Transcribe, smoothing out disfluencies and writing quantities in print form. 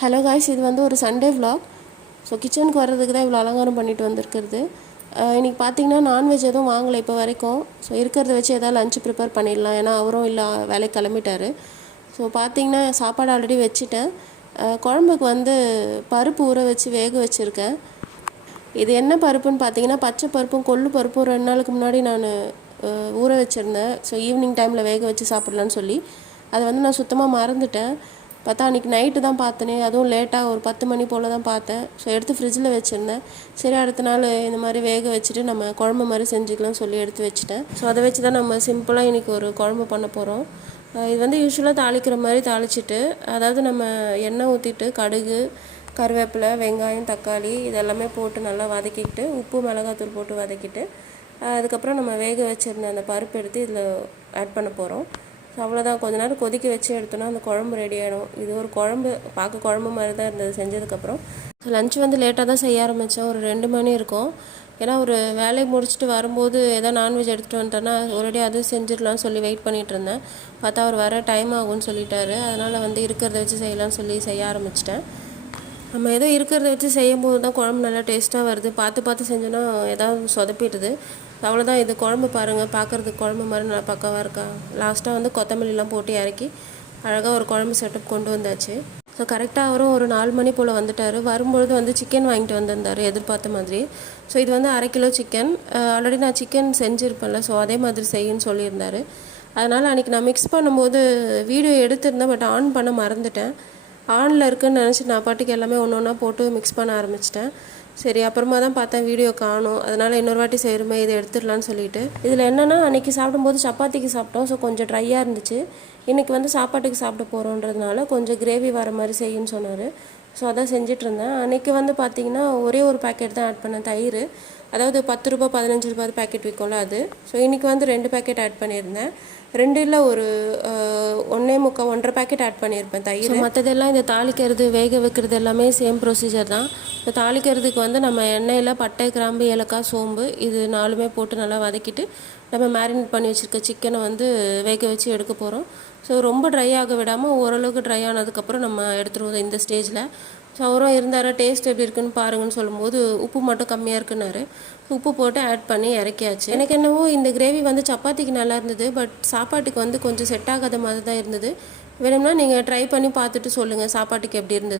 Hello guys, இது வந்து ஒரு சண்டே vlog. ஸோ கிச்சனுக்கு வர்றதுக்கு தான் இவ்வளோ அலங்காரம் பண்ணிட்டு வந்திருக்கிறது. இன்றைக்கி பார்த்தீங்கன்னா நான்வெஜ் எதுவும் வாங்கலை இப்போ வரைக்கும். ஸோ இருக்கிறத வச்சு எதாவது லஞ்சு ப்ரிப்பேர் பண்ணிடலாம், ஏன்னா அவரும் இல்லை, வேலைக்கு கிளம்பிட்டார். ஸோ பார்த்தீங்கன்னா சாப்பாடு ஆல்ரெடி வச்சுட்டேன். குழம்புக்கு வந்து பருப்பு ஊற வச்சு வேக வச்சுருக்கேன். இது என்ன பருப்புன்னு பார்த்தீங்கன்னா பச்சை பருப்பும் கொள்ளு பருப்பும் 2 நாளுக்கு முன்னாடி நான் ஊற வச்சுருந்தேன். ஸோ ஈவினிங் டைமில் வேக வச்சு சாப்பிட்லான்னு சொல்லி அதை வந்து நான் சுத்தமாக மறந்துட்டேன். பார்த்தா அன்றைக்கி நைட்டு தான் பார்த்தேனே, அதுவும் லேட்டாக ஒரு 10 மணி போல் தான் பார்த்தேன். ஸோ எடுத்து ஃப்ரிட்ஜில் வச்சுருந்தேன். சரி அடுத்த நாள் இந்த மாதிரி வேக வச்சுட்டு நம்ம குழம்பு மாதிரி செஞ்சுக்கலாம்னு சொல்லி எடுத்து வச்சுட்டேன். ஸோ அதை வச்சு தான் நம்ம சிம்பிளாக இன்றைக்கி ஒரு குழம்பு பண்ண போகிறோம். இது வந்து யூஸ்வலாக தாளிக்கிற மாதிரி தாளிச்சிட்டு, அதாவது நம்ம எண்ணெய் ஊற்றிட்டு கடுகு, கருவேப்பிலை, வெங்காயம், தக்காளி இதெல்லாமே போட்டு நல்லா வதக்கிட்டு, உப்பு மிளகாத்தூள் போட்டு வதக்கிட்டு, அதுக்கப்புறம் நம்ம வேக வச்சுருந்த அந்த பருப்பு எடுத்து இதில் ஆட் பண்ண போகிறோம். ஸோ அவ்வளோதான், கொஞ்ச நேரம் கொதிக்க வச்சு எடுத்தோன்னா அந்த குழம்பு ரெடி ஆகிடும். இது ஒரு குழம்பு, பார்க்க குழம்பு மாதிரி தான் இருந்தது செஞ்சதுக்கப்புறம். ஸோ லஞ்ச் வந்து லேட்டாக தான் செய்ய ஆரம்பித்தேன், ஒரு 2 மணி இருக்கும். ஏன்னா ஒரு வேலையை முடிச்சுட்டு வரும்போது எதாவது நான்வெஜ் எடுத்துகிட்டு வந்துட்டேன்னா ஒரேடி அதுவும் செஞ்சிடலான்னு சொல்லி வெயிட் பண்ணிகிட்டு இருந்தேன். பார்த்தா அவர் வர டைம் ஆகும்னு சொல்லிட்டாரு. அதனால் வந்து இருக்கிறத வச்சு செய்யலான்னு சொல்லி செய்ய ஆரம்பிச்சிட்டேன். நம்ம ஏதோ இருக்கிறத வச்சு செய்யும்போது தான் குழம்பு நல்லா டேஸ்ட்டாக வருது. பார்த்து செஞ்சோன்னா ஏதாவது சொதப்பிடுது. அவ்வளோதான். இது குழம்பு பாருங்கள், பார்க்குறதுக்கு குழம்பு மாதிரி நல்லா பக்காவாக இருக்கா. லாஸ்ட்டாக வந்து கொத்தமல்லிலாம் போட்டு இறக்கி அழகாக ஒரு குழம்பு செட்டப் கொண்டு வந்தாச்சு. ஸோ கரெக்டாக அவரும் ஒரு 4 மணி போல் வந்துட்டார். வரும்பொழுது வந்து சிக்கன் வாங்கிட்டு வந்திருந்தார் எதிர்பார்த்த மாதிரி. ஸோ இது வந்து 1/2 கிலோ சிக்கன். ஆல்ரெடி நான் சிக்கன் செஞ்சுருப்பேன்ல, ஸோ அதே மாதிரி செய்யுன்னு சொல்லியிருந்தார். அதனால் அன்றைக்கி நான் மிக்ஸ் பண்ணும்போது வீடியோ எடுத்திருந்தேன், பட் ஆன் பண்ண மறந்துட்டேன். ஆனில் இருக்குதுன்னு நினச்சி நான் பாட்டுக்கு எல்லாமே ஒன்று ஒன்றா போட்டு மிக்ஸ் பண்ண ஆரம்பிச்சிட்டேன். சரி அப்புறமா தான் பார்த்தேன் வீடியோ காணும். அதனால் இன்னொரு வாட்டி செய்கிறோமே, இதை எடுத்துடலான்னு சொல்லிட்டு. இதில் என்னென்னா அன்றைக்கி சாப்பிடும்போது சப்பாத்திக்கு சாப்பிட்டோம். ஸோ கொஞ்சம் ட்ரையாக இருந்துச்சு. இன்றைக்கி வந்து சாப்பாட்டுக்கு சாப்பிட போகிறோன்றதுனால கொஞ்சம் கிரேவி வர மாதிரி செய்யுன்னு சொன்னார். ஸோ அதான் செஞ்சிட்ருந்தேன். அன்றைக்கி வந்து பார்த்திங்கன்னா ஒரே ஒரு பேக்கெட் தான் ஆட் பண்ணேன், தயிர். அதாவது 10 ரூபா 15 ரூபா பேக்கெட் விற்கும்ல அது. ஸோ இன்றைக்கி வந்து 2 பேக்கெட் ஆட் பண்ணியிருந்தேன். 2 இல்லை ஒரு 1.25 பேக்கெட் ஆட் பண்ணியிருப்பேன் தயிர். மற்றதெல்லாம் இந்த தாளிக்கிறது வேக வைக்கிறது எல்லாமே சேம் ப்ரொசீஜர் தான். இப்போ தாளிக்கிறதுக்கு வந்து நம்ம எண்ணெயில் பட்டை, கிராம்பு, ஏலக்காய், சோம்பு இது 4மே போட்டு நல்லா வதக்கிட்டு நம்ம மேரினேட் பண்ணி வச்சுருக்க சிக்கனை வந்து வேக வச்சு எடுக்க போகிறோம். ஸோ ரொம்ப ட்ரை ஆக விடாமல் ஓரளவுக்கு ட்ரை ஆனதுக்கப்புறம் நம்ம எடுத்துருவோம் இந்த ஸ்டேஜில். ஸோ அவரும் இருந்தார், டேஸ்ட் எப்படி இருக்குன்னு பாருங்கன்னு சொல்லும்போது உப்பு மட்டும் கம்மியாக இருக்குன்னாரு. உப்பு போட்டு ஆட் பண்ணி இறக்கியாச்சு. எனக்கு என்னவோ இந்த கிரேவி வந்து சப்பாத்திக்கு நல்லா இருந்தது, பட் சாப்பாட்டுக்கு வந்து கொஞ்சம் செட் ஆகாத மாதிரி தான் இருந்தது. வேணும்னா நீங்கள் ட்ரை பண்ணி பார்த்துட்டு சொல்லுங்கள் சாப்பாட்டுக்கு எப்படி இருந்தது.